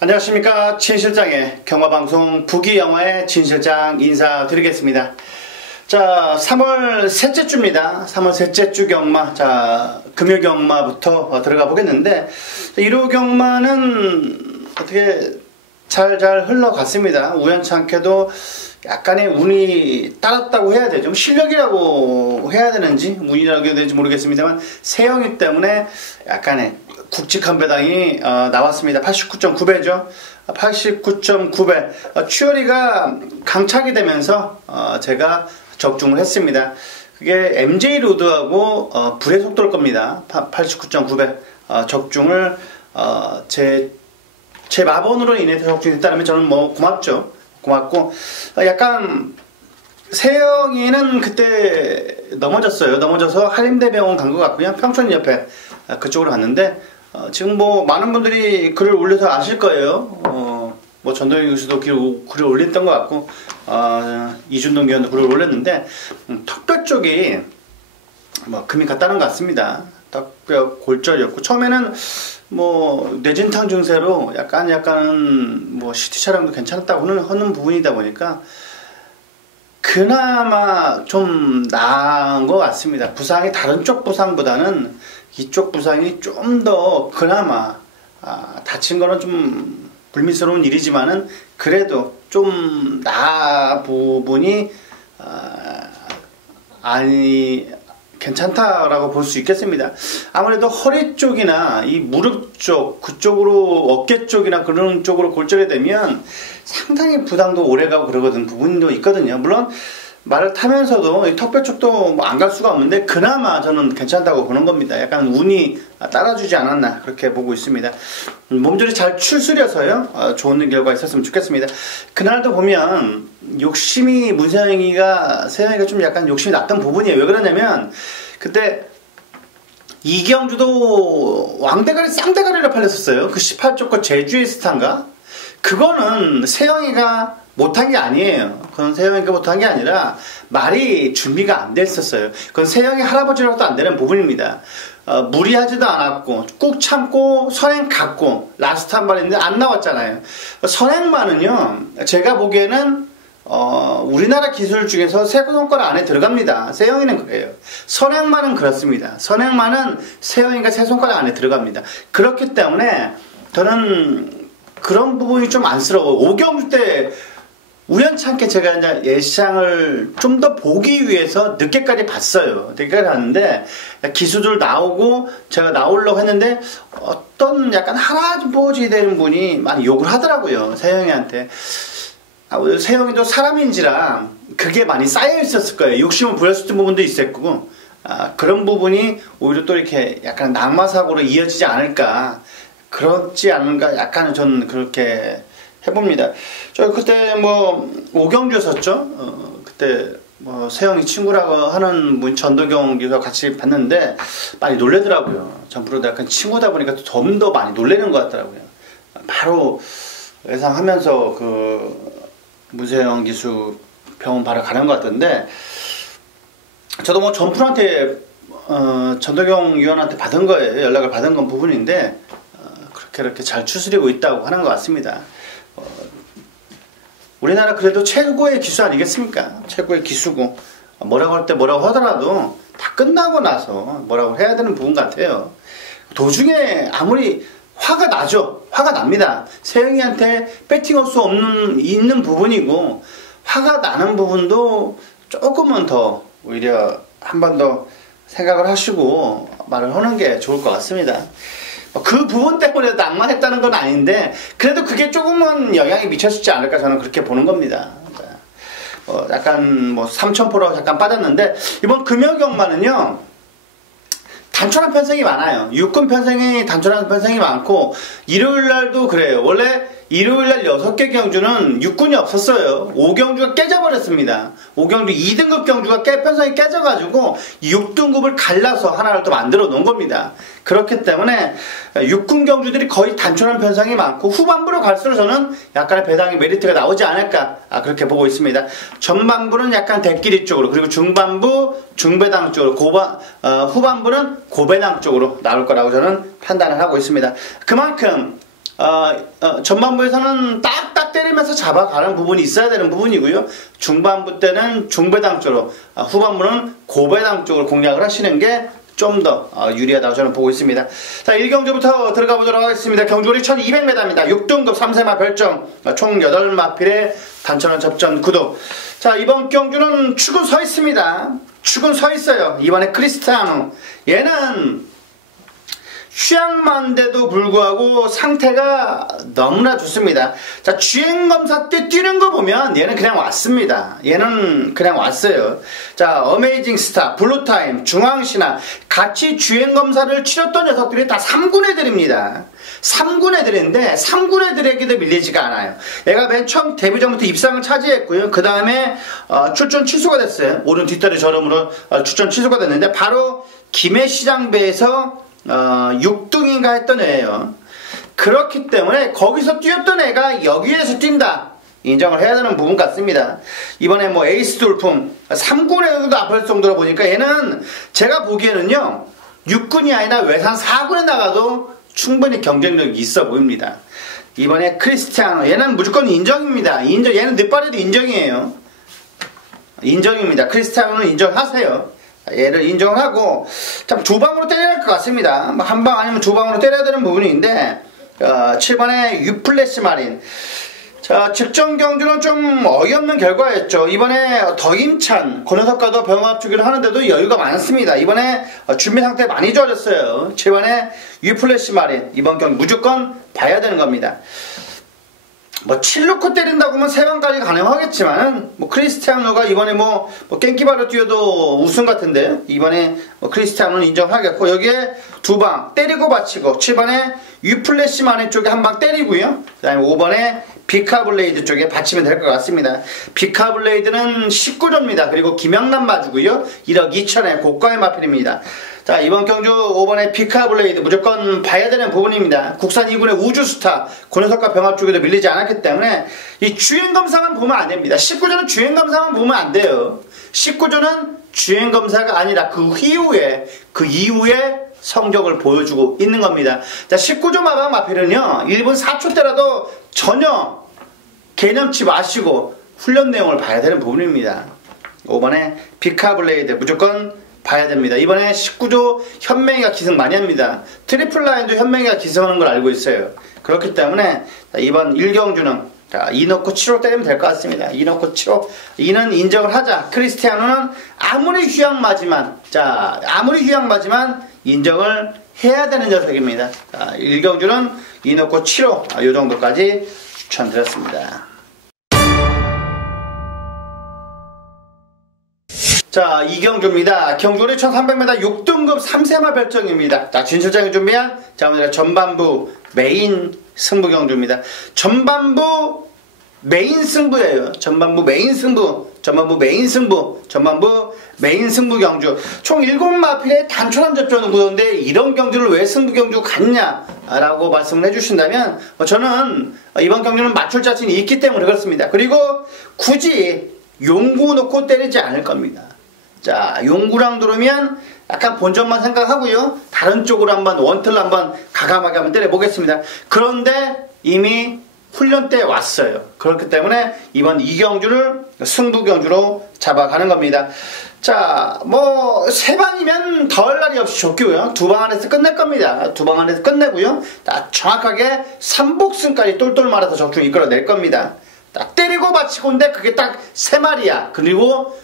안녕하십니까. 진실장의 경마방송 북이영화의 진실장 인사드리겠습니다. 자, 3월 셋째 주입니다. 3월 셋째 주 경마. 자, 금요 경마부터 들어가 보겠는데, 1호 경마는 어떻게 잘 흘러갔습니다. 우연찮게도 약간의 운이 따랐다고 해야 되죠. 실력이라고 해야 되는지 운이라고 해야 되는지 모르겠습니다만 세영이 때문에 약간의 굵직한 배당이 나왔습니다. 89.9배죠. 89.9배. 추열이가 강착이 되면서 제가 적중을 했습니다. 그게 MJ 로드하고 불의 속도일 겁니다. 89.9배 적중을 제 마번으로 인해서 적중했다면 저는 뭐 고맙죠. 고맙고 약간 세영이는 그때 넘어져서 한림대병원 간 것 같고요. 평촌 옆에 그쪽으로 갔는데 지금 뭐 많은 분들이 글을 올려서 아실 거예요. 뭐 전도영 교수도 글을 올렸던 것 같고 이준동 위원도 글을 올렸는데 턱뼈 쪽이 뭐 금이 갔다는 것 같습니다. 턱뼈 골절이었고 처음에는 뭐 뇌진탕 증세로 약간 뭐 CT 촬영도 괜찮았다고 하는 부분이다 보니까 그나마 좀 나은 것 같습니다. 부상이 다른 쪽 부상보다는 이쪽 부상이 좀 더 그나마 다친 거는 좀 불미스러운 일이지만은 그래도 좀 나은 부분이 괜찮다라고 볼 수 있겠습니다. 아무래도 허리 쪽이나 이 무릎 쪽 그쪽으로 어깨 쪽이나 그런 쪽으로 골절이 되면 상당히 부담도 오래가고 그러거든 부분도 있거든요. 물론 말을 타면서도 이 턱뼈 쪽도 뭐 안 갈 수가 없는데 그나마 저는 괜찮다고 보는 겁니다. 약간 운이 따라주지 않았나 그렇게 보고 있습니다. 몸조리 잘 추스려서요 좋은 결과가 있었으면 좋겠습니다. 그날도 보면 욕심이 문세영이가 세영이가 좀 약간 욕심이 났던 부분이에요. 왜 그러냐면 그때 이경주도 왕대가리 쌍대가리를 팔렸었어요. 그 18조 제주의 스타인가? 그거는 세영이가 못한 게 아니에요. 그건 세영이가 못한 게 아니라 말이 준비가 안 됐었어요. 그건 세영이 할아버지라고도 안 되는 부분입니다. 무리하지도 않았고 꾹 참고 선행 갔고 라스트 한 발인데 안 나왔잖아요. 선행만은요 제가 보기에는 우리나라 기술 중에서 세 손가락 안에 들어갑니다. 세영이는 그래요. 선행만은 그렇습니다. 선행만은 세영이가 세 손가락 안에 들어갑니다. 그렇기 때문에 저는 그런 부분이 좀 안쓰러워. 오경주 때 우연찮게 제가 이제 예시장을 좀 더 보기 위해서 늦게까지 봤어요. 늦게까지 봤는데 기수들 나오고 제가 나오려고 했는데 어떤 약간 할아버지 되는 분이 많이 욕을 하더라고요. 세영이한테. 세영이도 사람인지라 그게 많이 쌓여 있었을 거예요. 욕심을 부렸을 부분도 있었고 그런 부분이 오히려 또 이렇게 약간 낙마사고로 이어지지 않을까. 그렇지 않은가 약간은 저는 그렇게 해봅니다. 저 그때 뭐 오경주였었죠. 그때 뭐 세영이 친구라고 하는 분 전도경 교수와 같이 봤는데 많이 놀래더라고요. 전부로 약간 친구다 보니까 좀 더 많이 놀래는 것 같더라고요. 바로 예상하면서 그 문세영 기수 병원 바로 가는 것 같던데 저도 뭐 전프로한테 전도경 위원한테 받은 거예요. 연락을 받은 건 부분인데 그렇게 잘 추스리고 있다고 하는 것 같습니다. 우리나라 그래도 최고의 기수 아니겠습니까? 최고의 기수고 뭐라고 할 때 뭐라고 하더라도 다 끝나고 나서 뭐라고 해야 되는 부분 같아요. 도중에 아무리 화가 나죠. 화가 납니다. 세영이한테 배팅할 수 있는 부분이고 화가 나는 부분도 조금은 더 오히려 한 번 더 생각을 하시고 말을 하는 게 좋을 것 같습니다. 그 부분 때문에 낭만했다는 건 아닌데 그래도 그게 조금은 영향이 미쳤지 않을까 저는 그렇게 보는 겁니다. 약간 뭐 삼천포로 잠깐 빠졌는데 이번 금요경마는요 단촐한 편성이 많아요. 육군 편성이 단촐한 편성이 많고 일요일날도 그래요. 원래 일요일날 6개 경주는 육군이 없었어요. 5경주가 깨져버렸습니다. 5경주 2등급 경주가 편성이 깨져가지고 6등급을 갈라서 하나를 또 만들어 놓은 겁니다. 그렇기 때문에 육군 경주들이 거의 단촐한 편성이 많고 후반부로 갈수록 저는 약간의 배당의 메리트가 나오지 않을까 그렇게 보고 있습니다. 전반부는 약간 대끼리 쪽으로 그리고 중반부 중배당 쪽으로 후반부는 고배당 쪽으로 나올 거라고 저는 판단을 하고 있습니다. 그만큼 전반부에서는 딱딱 때리면서 잡아가는 부분이 있어야 되는 부분이고요. 중반부 때는 중배당 쪽으로, 후반부는 고배당 쪽으로 공략을 하시는 게 좀 더 유리하다고 저는 보고 있습니다. 자, 1경주부터 들어가 보도록 하겠습니다. 경주거리 1200m입니다. 6등급 3세마 별점, 총 8마필의 단천원 접전 구도. 자, 이번 경주는 축은 서 있습니다. 축은 서 있어요. 이번에 크리스티아노. 얘는 휴양만데도 불구하고 상태가 너무나 좋습니다. 자, 주행검사 때 뛰는 거 보면 얘는 그냥 왔습니다. 얘는 그냥 왔어요. 자, 어메이징 스타, 블루타임, 중앙신화 같이 주행검사를 치렀던 녀석들이 다 3군 애들입니다. 3군 애들인데 3군 애들에게도 밀리지가 않아요. 얘가 맨 처음 데뷔 전부터 입상을 차지했고요. 그 다음에 출전 취소가 됐어요. 오른 뒷다리 저름으로 출전 취소가 됐는데 바로 김해시장배에서 6등인가 했던 애예요. 그렇기 때문에 거기서 뛰었던 애가 여기에서 뛴다 인정을 해야 되는 부분 같습니다. 이번에 뭐 에이스 돌풍 3군에도 앞설 정도로 보니까 얘는 제가 보기에는요 6군이 아니라 외산 4군에 나가도 충분히 경쟁력이 있어 보입니다. 이번에 크리스티아노 얘는 무조건 인정입니다. 얘는 늦발에도 인정이에요. 인정입니다. 크리스티아노는 인정하세요. 얘를 인정을 하고 참 두 방으로 때려야 할 것 같습니다. 한 방 아니면 두 방으로 때려야 되는 부분인데 7번에 유플래시 마린. 자, 직전 경주는 좀 어이없는 결과였죠. 이번에 더 힘찬 권호석과도 병합 주기를 하는데도 여유가 많습니다. 이번에 준비 상태 많이 좋아졌어요. 7번에 유플래시 마린. 이번 경기 무조건 봐야 되는 겁니다. 뭐 7루코 때린다고 하면 3방까지 가능하겠지만은 뭐 크리스티아노가 이번에 뭐 깽기바로 뛰어도 우승 같은데 이번에 뭐 크리스티아노는 인정하겠고 여기에 2방 때리고 받치고 7번에 유플래시 마린 쪽에 한 방 때리고요. 그 다음에 5번에 비카블레이드 쪽에 받치면 될 것 같습니다. 비카블레이드는 19조입니다. 그리고 김영남 마주고요. 1억 2천에 고가의 마필입니다. 자, 이번 경주 5번에 비카블레이드 무조건 봐야 되는 부분입니다. 국산 2군의 우주스타 권호석과 병합 쪽에도 밀리지 않았기 때문에 이 주행검사만 보면 안 됩니다. 19조는 주행검사만 보면 안 돼요. 19조는 주행검사가 아니라 그 이후에 성적을 보여주고 있는 겁니다. 자, 19조 마방 마필은요 1분 4초 때라도 전혀 개념치 마시고 훈련 내용을 봐야 되는 부분입니다. 5번에 비카블레이드 무조건 봐야 됩니다. 이번에 19조 현명이가 기승 많이 합니다. 트리플 라인도 현명이가 기승하는 걸 알고 있어요. 그렇기 때문에 이번 1경주는 2 넣고 7호 때리면 될 것 같습니다. 2 넣고 7호. 2는 인정을 하자. 크리스티아노는 아무리 휴양마지만 인정을 해야 되는 녀석입니다. 1경주는 2 넣고 7호. 이 정도까지 추천드렸습니다. 자, 이경주입니다. 경주거리 1300m 6등급 3세마 별정입니다. 자, 진실장이 준비한 오늘의 전반부 메인 승부 경주입니다. 전반부 메인 승부예요. 전반부 메인 승부 경주. 총 7마필의 단촐한 접전 구도인데 이런 경주를 왜 승부 경주 같냐라고 말씀을 해주신다면 저는 이번 경주는 맞출 자신이 있기 때문에 그렇습니다. 그리고 굳이 용구 놓고 때리지 않을 겁니다. 자, 용구랑 들어오면 약간 본전만 생각하고요. 다른 쪽으로 한번 원틀로 한번 가감하게 한번 때려보겠습니다. 그런데 이미 훈련 때 왔어요. 그렇기 때문에 이번 2경주를 승부 경주로 잡아가는 겁니다. 자, 뭐 3방이면 더할 날이 없이 좋고요. 2방 안에서 끝낼 겁니다. 2방 안에서 끝내고요. 딱 정확하게 3복승까지 똘똘 말아서 적중 이끌어낼 겁니다. 딱 때리고 받치고인데 그게 딱 3마리야. 그리고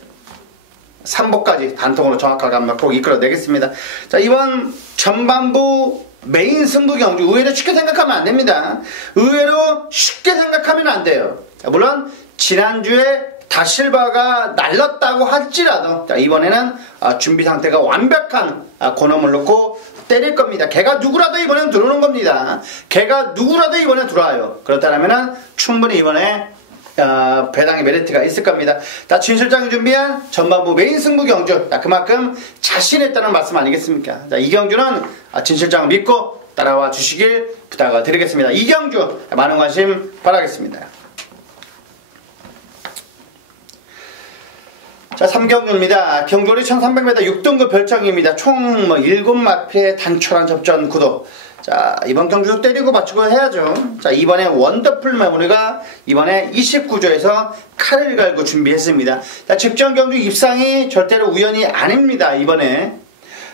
3복까지 단통으로 정확하게 한번 꼭 이끌어내겠습니다. 자, 이번 전반부 메인 승부 경주 의외로 쉽게 생각하면 안 됩니다. 의외로 쉽게 생각하면 안 돼요. 자, 물론 지난주에 다실바가 날렸다고 할지라도 자, 이번에는 준비 상태가 완벽한 권엄을 놓고 때릴 겁니다. 걔가 누구라도 이번엔 들어오는 겁니다. 걔가 누구라도 이번에 들어와요. 그렇다면 충분히 이번에 배당의 메리트가 있을 겁니다. 자, 진실장이 준비한 전반부 메인 승부 경주. 자, 그만큼 자신있다는 말씀 아니겠습니까? 자, 이 경주는 진실장을 믿고 따라와 주시길 부탁을 드리겠습니다. 이 경주 많은 관심 바라겠습니다. 자, 3경주입니다. 경주거리 1300m 6등급 별정입니다. 총 7마필의 단촐한 접전 구도. 자, 이번 경주도 때리고 맞추고 해야죠. 자, 이번에 원더풀 메모리가 이번에 29조에서 칼을 갈고 준비했습니다. 자, 직전 경주 입상이 절대로 우연이 아닙니다. 이번에.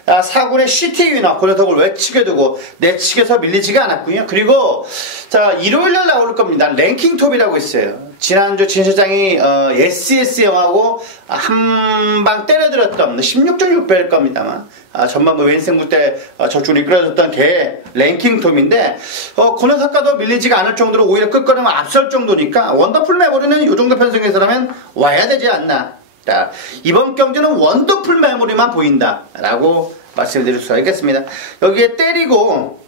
자, 4군의 시티 위너 고려석을 외치게 두고 내측에서 밀리지가 않았고요. 그리고 자, 일요일날 나올 겁니다. 랭킹 톱이라고 있어요. 지난주 진 실장이 SES 영하고 한방 때려들었던 16.6배일 겁니다만 전반부 왼승부 때 저쪽으로 이끌어졌던 개 랭킹 톱인데 고려석과도 밀리지가 않을 정도로 오히려 끝걸음을 앞설 정도니까 원더풀 메모리는 이 정도 편성에서라면 와야 되지 않나. 자, 이번 경주는 원더풀 메모리만 보인다 라고 말씀드릴 수가 있겠습니다. 여기에 때리고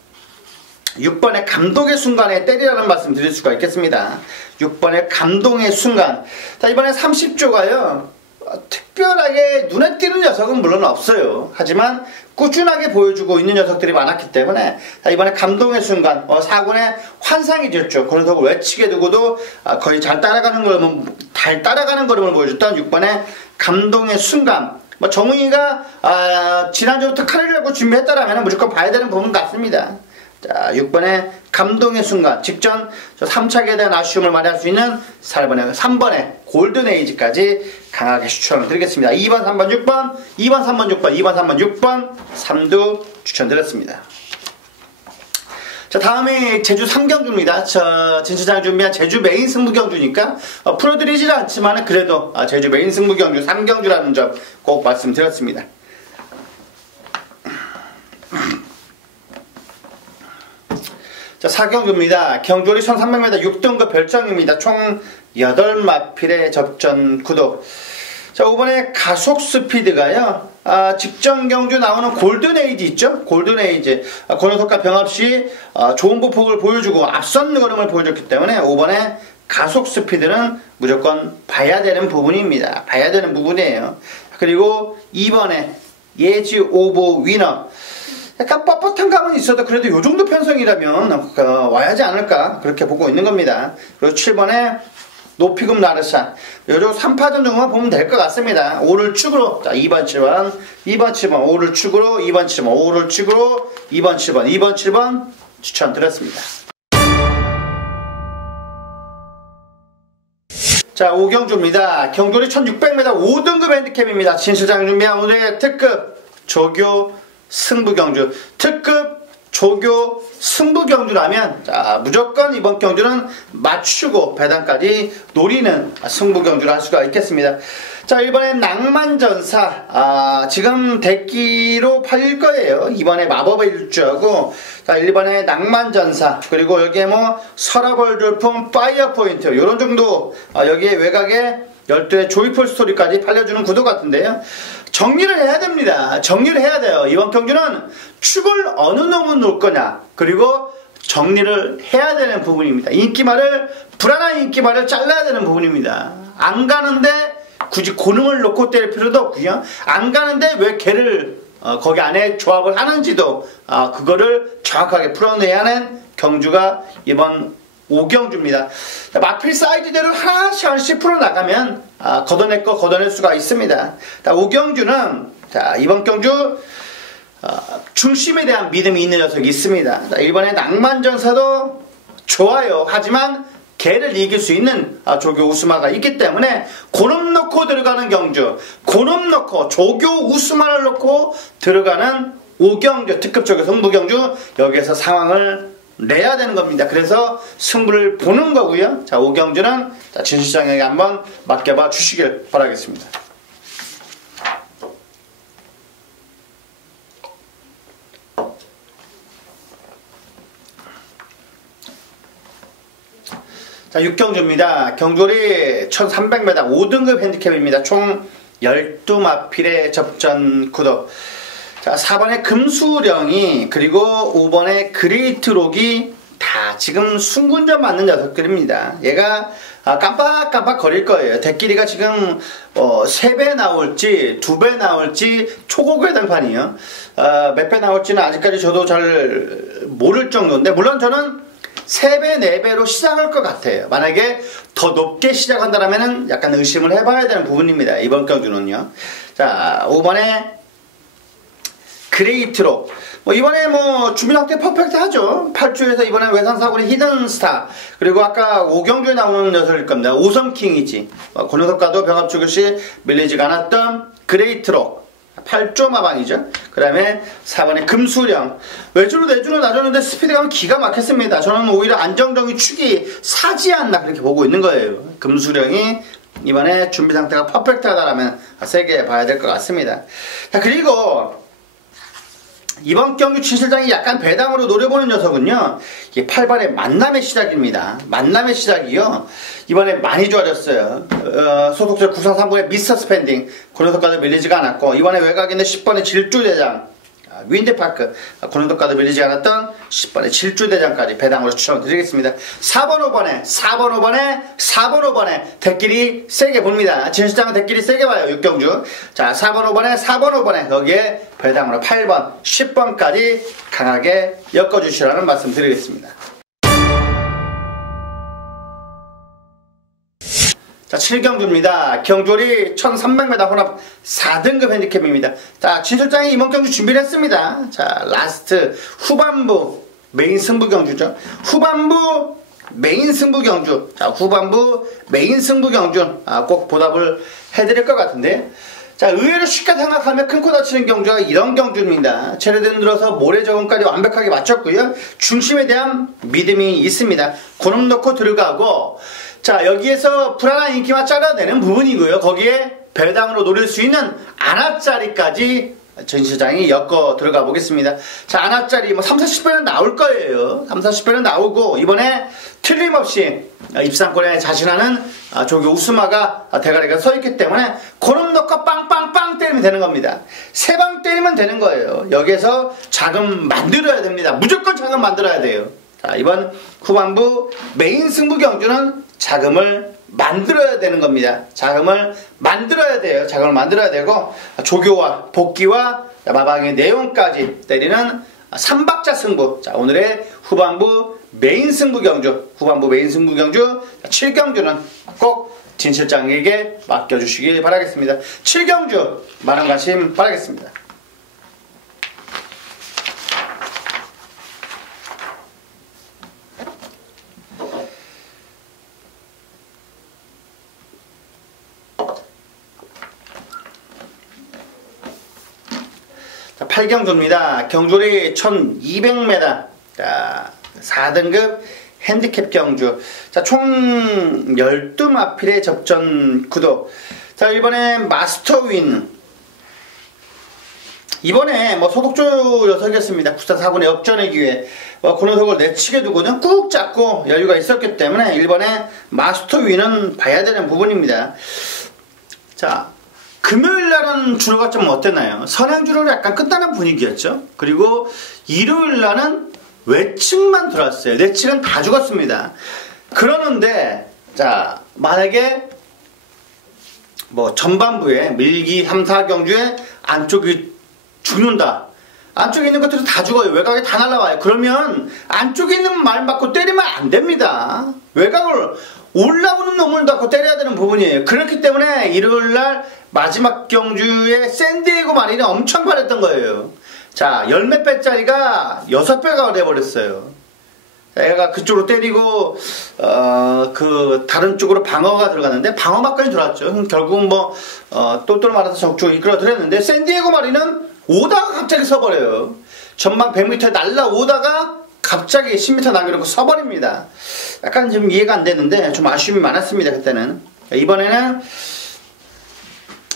6번의 감동의 순간에 때리라는 말씀 드릴 수가 있겠습니다. 6번의 감동의 순간. 자, 이번에 30조가요 특별하게 눈에 띄는 녀석은 물론 없어요. 하지만 꾸준하게 보여주고 있는 녀석들이 많았기 때문에 자, 이번에 감동의 순간 4군의 환상이 됐죠. 고려석을 외치게 두고도 거의 잘 따라가는 걸음을 보여줬던 6번의 감동의 순간. 정웅이가 지난주부터 칼을 열고 준비했다라면 무조건 봐야 되는 부분 같습니다. 자, 6번의 감동의 순간, 직전 3차기에 대한 아쉬움을 말할 수 있는 3번의 골든에이지까지 강하게 추천을 드리겠습니다. 2번, 3번, 6번, 2번, 3번, 6번, 2번, 3번, 6번, 3두 추천드렸습니다. 자, 다음에 제주 3경주입니다. 진시장 준비한 제주 메인 승부 경주니까 풀어드리질 않지만 그래도 제주 메인 승부 경주 3경주라는 점 꼭 말씀드렸습니다. 자, 4경주입니다. 경주리 1300m 6등급 별정입니다. 총 8마필의 접전 구도. 자, 5번에 가속 스피드가요. 직전 경주 나오는 골든에이지 있죠? 골든에이지. 권호석과 병합시 좋은 보폭을 보여주고 앞선 걸음을 보여줬기 때문에 5번에 가속 스피드는 무조건 봐야 되는 부분입니다. 봐야 되는 부분이에요. 그리고 2번에 예지 오버 위너. 약간 뻣뻣한 감은 있어도 그래도 요 정도 편성이라면 와야지 않을까 그렇게 보고 있는 겁니다. 그리고 7번에 높이금 나르샤. 요정 3파전 정도만 보면 될 것 같습니다. 5를 축으로, 자, 2번 7번, 2번 7번, 5를 축으로, 2번 7번, 5를 축으로, 2번 7번, 2번 7번 추천드렸습니다. 자, 5경주입니다. 경주리 1600m 5등급 핸디캡입니다. 진실장 준비한 오늘의 특급 조교 승부경주. 특급 조교 승부경주라면 자, 무조건 이번 경주는 맞추고 배당까지 노리는 승부경주를 할 수가 있겠습니다. 자, 1번에 낭만전사. 지금 대기로 팔릴 거예요. 2번에 마법의 일주하고 자, 1번에 낭만전사, 그리고 여기에 서라벌 돌풍 파이어 포인트 요런 정도 여기에 외곽에 12의 조이풀 스토리까지 팔려주는 구도 같은데요. 정리를 해야 됩니다. 정리를 해야 돼요. 이번 경주는 축을 어느 놈은 놓을 거냐, 그리고 정리를 해야 되는 부분입니다. 불안한 인기말을 잘라야 되는 부분입니다. 안 가는데 굳이 고능을 놓고 때릴 필요도 없고요. 안 가는데 왜 걔를 거기 안에 조합을 하는지도 그거를 정확하게 풀어내야 하는 경주가 이번 5경주입니다. 마필 사이즈대로 하나씩 풀어나가면 걷어낼 거 걷어낼 수가 있습니다. 5경주는 자, 이번 경주 중심에 대한 믿음이 있는 녀석이 있습니다. 1번에 낭만전사도 좋아요. 하지만 걔를 이길 수 있는 조교 우스마가 있기 때문에 고름 넣고 들어가는 경주, 고름 넣고 조교 우스마를 넣고 들어가는 5경주 특급 조교 승부경주, 여기에서 상황을 내야 되는 겁니다. 그래서 승부를 보는 거고요. 자, 5경주는 진시장에게 한번 맡겨봐 주시길 바라겠습니다. 자, 6경주입니다. 경주리 1300m 5등급 핸디캡입니다. 총 12마필의 접전 구도. 자, 4번의 금수령이, 그리고 5번의 그레이트록이 다 지금 순군전 맞는 녀석들입니다. 얘가 깜빡깜빡 거릴 거예요. 대끼리가 지금 3배 나올지 2배 나올지 초고괴당판이에요. 몇 배 나올지는 아직까지 저도 잘 모를 정도인데, 물론 저는 3배, 4배로 시작할 것 같아요. 만약에 더 높게 시작한다면 약간 의심을 해봐야 되는 부분입니다. 이번 경주는요. 자, 5번에 그레이트록. 뭐 이번에 뭐 준비 상태 퍼펙트하죠. 8주에서 이번에 외상사고는 히든스타, 그리고 아까 오경주에 나오는 녀석일 겁니다. 오섬킹이지. 권효석과도 병합주교시 밀리지가 않았던 그레이트록 8조 마방이죠. 그 다음에 4번에 금수령, 외주로 내주로 나줬는데 스피드감은 기가 막혔습니다. 저는 오히려 안정적인 축이 사지 않나 그렇게 보고 있는 거예요. 금수령이 이번에 준비 상태가 퍼펙트하다라면 세게 봐야 될 것 같습니다. 자, 그리고 이번 경기 진실장이 약간 배당으로 노려보는 녀석은요, 이게 8번의 만남의 시작입니다. 만남의 시작이요, 이번에 많이 좋아졌어요. 소속자 구상 3번의 미스터 스펜딩, 고려석과도 밀리지가 않았고, 이번에 외곽에 있는 10번의 질주대장, 윈드파크, 고려석과도 밀리지 않았던 10번의 질주대장까지 배당으로 추천드리겠습니다. 4번 5번에 대끼리 세게 봅니다. 진실장은 대끼리 세게 봐요. 6경주. 자, 4번 5번에 거기에 배당으로 8번, 10번까지 강하게 엮어주시라는 말씀 드리겠습니다. 자, 7경주입니다. 경주리 1300m 혼합 4등급 핸디캡입니다. 자, 진실장이 이번 경주 준비를 했습니다. 자, 라스트 후반부 메인 승부 경주죠. 후반부 메인 승부 경주. 자, 후반부 메인 승부 경주. 꼭 보답을 해드릴 것 같은데. 자, 의외로 쉽게 생각하면 큰 코 다치는 경주가 이런 경주입니다. 체르든 들어서 모래 적응까지 완벽하게 맞췄고요. 중심에 대한 믿음이 있습니다. 고놈 넣고 들어가고, 자, 여기에서 불안한 인기만 잘라내는 부분이고요. 거기에 배당으로 노릴 수 있는 안압자리까지 전시장이 엮어 들어가 보겠습니다. 자, 안압자리 뭐 3, 40배는 나올 거예요. 3, 40배는 나오고, 이번에 틀림없이 입상권에 자신하는 조교 우스마가 대가리가 서 있기 때문에 고놈 넣고 빵빵빵 때리면 되는 겁니다. 3방 때리면 되는 거예요. 여기에서 자금 만들어야 됩니다. 무조건 자금 만들어야 돼요. 자, 이번 후반부 메인 승부 경주는 자금을 만들어야 되는 겁니다. 자금을 만들어야 돼요. 자금을 만들어야 되고, 조교와 복귀와 마방의 내용까지 때리는 3박자 승부. 자, 오늘의 후반부 메인 승부 경주, 7경주는 꼭 진실장에게 맡겨주시길 바라겠습니다. 7경주 많은 관심 바라겠습니다. 자, 8경주입니다. 경주리 1200m. 자, 4등급 핸디캡 경주. 자, 총 12마필의 접전 구도. 자, 이번에 마스터윈. 이번에 뭐 소독조 녀석이었습니다. 9449의 역전의 기회. 그 녀석을 내치게 두고는 꾹 잡고 여유가 있었기 때문에 1번에 마스터윈은 봐야 되는 부분입니다. 자, 금요일날은 주로가 좀 어땠나요? 선행주로 약간 끝나는 분위기였죠. 그리고 일요일날은 외측만 들어왔어요. 내측은 다 죽었습니다. 그러는데, 자, 만약에 뭐 전반부에 밀기 3, 4경주에 안쪽이 죽는다. 안쪽에 있는 것들은 다 죽어요. 외곽에 다 날라와요. 그러면 안쪽에 있는 말 맞고 때리면 안 됩니다. 외곽을 올라오는 놈을 갖고 때려야 되는 부분이에요. 그렇기 때문에 일요일날 마지막 경주에 샌디에고 마린이 엄청 잘했던 거예요. 자, 열몇 배짜리가 6배가 돼버렸어요. 얘가 그쪽으로 때리고, 다른 쪽으로 방어가 들어갔는데, 방어막까지 들어왔죠. 결국은 뭐, 똘똘 말아서 적극적으로 이끌어들였는데, 샌디에고 마린은 오다가 갑자기 서버려요. 전방 100m에 날라오다가 갑자기 10m 남겨놓고 서버립니다. 약간 좀 이해가 안 되는데, 좀 아쉬움이 많았습니다, 그때는. 이번에는,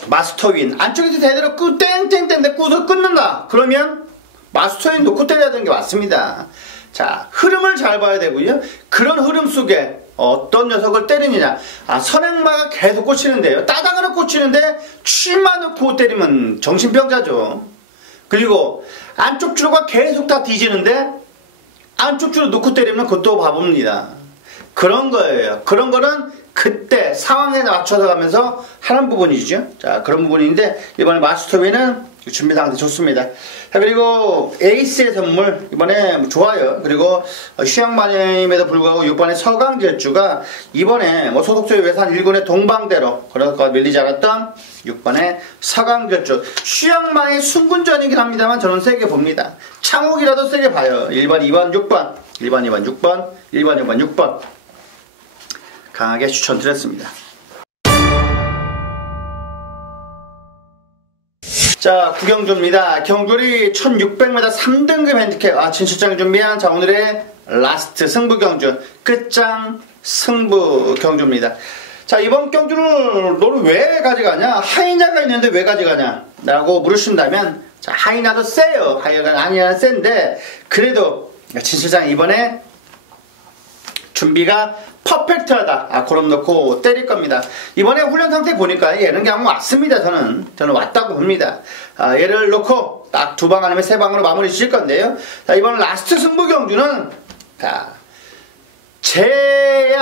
마스터윈 안쪽에서 대대로 땡땡땡 내꾸서 끊는다. 그러면 마스터윈 놓고 때려야 되는 게 맞습니다. 자, 흐름을 잘 봐야 되고요. 그런 흐름 속에 어떤 녀석을 때리느냐. 선행마가 계속 꽂히는데요. 따닥으로 꽂히는데 취만 놓고 때리면 정신병자죠. 그리고 안쪽 주로가 계속 다 뒤지는데 안쪽 주로 놓고 때리면 그것도 바보입니다. 그런 거예요. 그런 거는 그때 상황에 맞춰서 가면서 하는 부분이죠. 자, 그런 부분인데 이번에 마스터윈은 준비 상태 좋습니다. 자, 그리고 에이스의 선물 이번에 좋아요. 그리고 휴양마님에도 불구하고 6번에 서강질주가 이번에 뭐 소속조의 외산 1군의 동방대로 그러니까 밀리지 않았던 6번에 서강질주. 휴양마의 순군전이긴 합니다만 저는 세게 봅니다. 창욱이라도 세게 봐요. 1번, 2번, 6번 1번, 2번, 6번 1번, 2번, 6번 강하게 추천드렸습니다. 자, 구경주입니다. 경주리 1600m 3등급 핸디캡. 진실장이 준비한 자 오늘의 라스트 승부 경주 끝장 승부 경주입니다. 자, 이번 경주를 너는 왜 가져가냐? 하이냐가 있는데 왜 가져가냐? 라고 물으신다면 자, 하이냐도 세요. 하이냐는 센데 그래도 진실장 이번에 준비가 퍼펙트하다. 그럼 놓고 때릴 겁니다. 이번에 훈련 상태 보니까 얘는 그냥 왔습니다. 저는 왔다고 봅니다. 얘를 놓고 딱 2방 아니면 3방으로 마무리 지을 건데요. 자, 이번 라스트 승부 경주는 자, 제에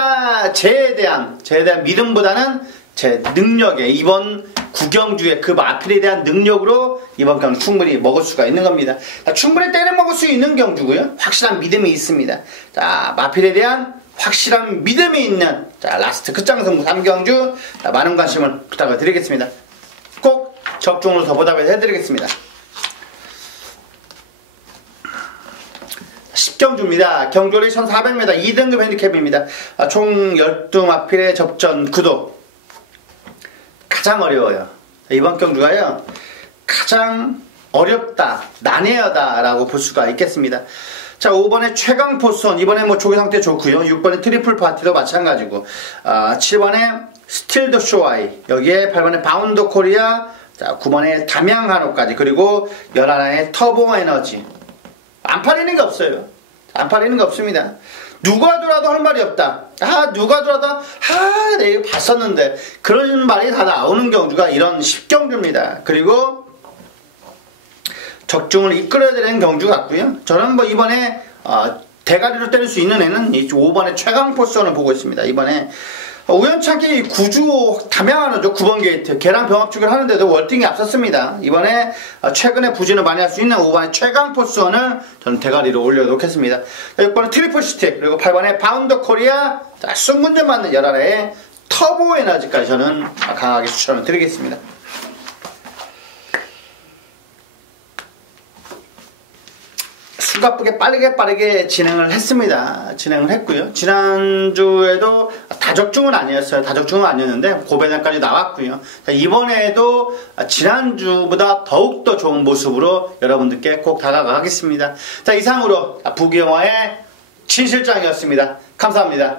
대한 믿음보다는 제 능력에 이번 구경주의 그 마필에 대한 능력으로 이번 경주 충분히 먹을 수가 있는 겁니다. 자, 충분히 때려 먹을 수 있는 경주고요. 확실한 믿음이 있습니다. 자, 마필에 대한 확실한 믿음이 있는 자 라스트 끝장승부 3경주 많은 관심을 부탁을 드리겠습니다. 꼭 적중으로 더 보답을 해드리겠습니다. 10경주입니다. 경주리 1400m 2등급 핸디캡입니다. 총 12마필의 접전 구도 가장 어려워요. 이번 경주가요 가장 어렵다 난해하다 라고 볼 수가 있겠습니다. 자, 5번에 최강 포선 이번에 뭐 조기 상태 좋고요. 6번에 트리플 파티도 마찬가지고 7번에 스틸 더 쇼아이 여기에 8번에 바운드 코리아 자 9번에 담양 한옥까지 그리고 11의 터보 에너지 안 팔리는 게 없어요. 안 팔리는 게 없습니다. 누가 들어도 할 말이 없다. 누가 들어도 내가 이거 봤었는데 그런 말이 다 나오는 경주가 이런 10경주입니다. 그리고 적중을 이끌어야 되는 경주 같고요. 저는 뭐 이번에 대가리로 때릴 수 있는 애는 5번의 최강 포션을 보고 있습니다. 이번에 우연찮게 구주 담양하는죠 9번 게이트 걔랑 병합축을 하는데도 월등히 앞섰습니다. 이번에 최근에 부진을 많이 할 수 있는 5번의 최강 포션을 저는 대가리로 올려놓겠습니다. 6번은 트리플 스틱 그리고 8번의 바운더 코리아 순군전 맞는 11회의 터보 에너지까지 저는 강하게 추천을 드리겠습니다. 숨가쁘게 빠르게 진행을 했습니다. 진행을 했고요. 지난주에도 다적중은 아니었어요. 다적중은 아니었는데 고배당까지 나왔고요. 자, 이번에도 지난주보다 더욱더 좋은 모습으로 여러분들께 꼭 다가가겠습니다. 자, 이상으로 부기영화의 진실장이었습니다. 감사합니다.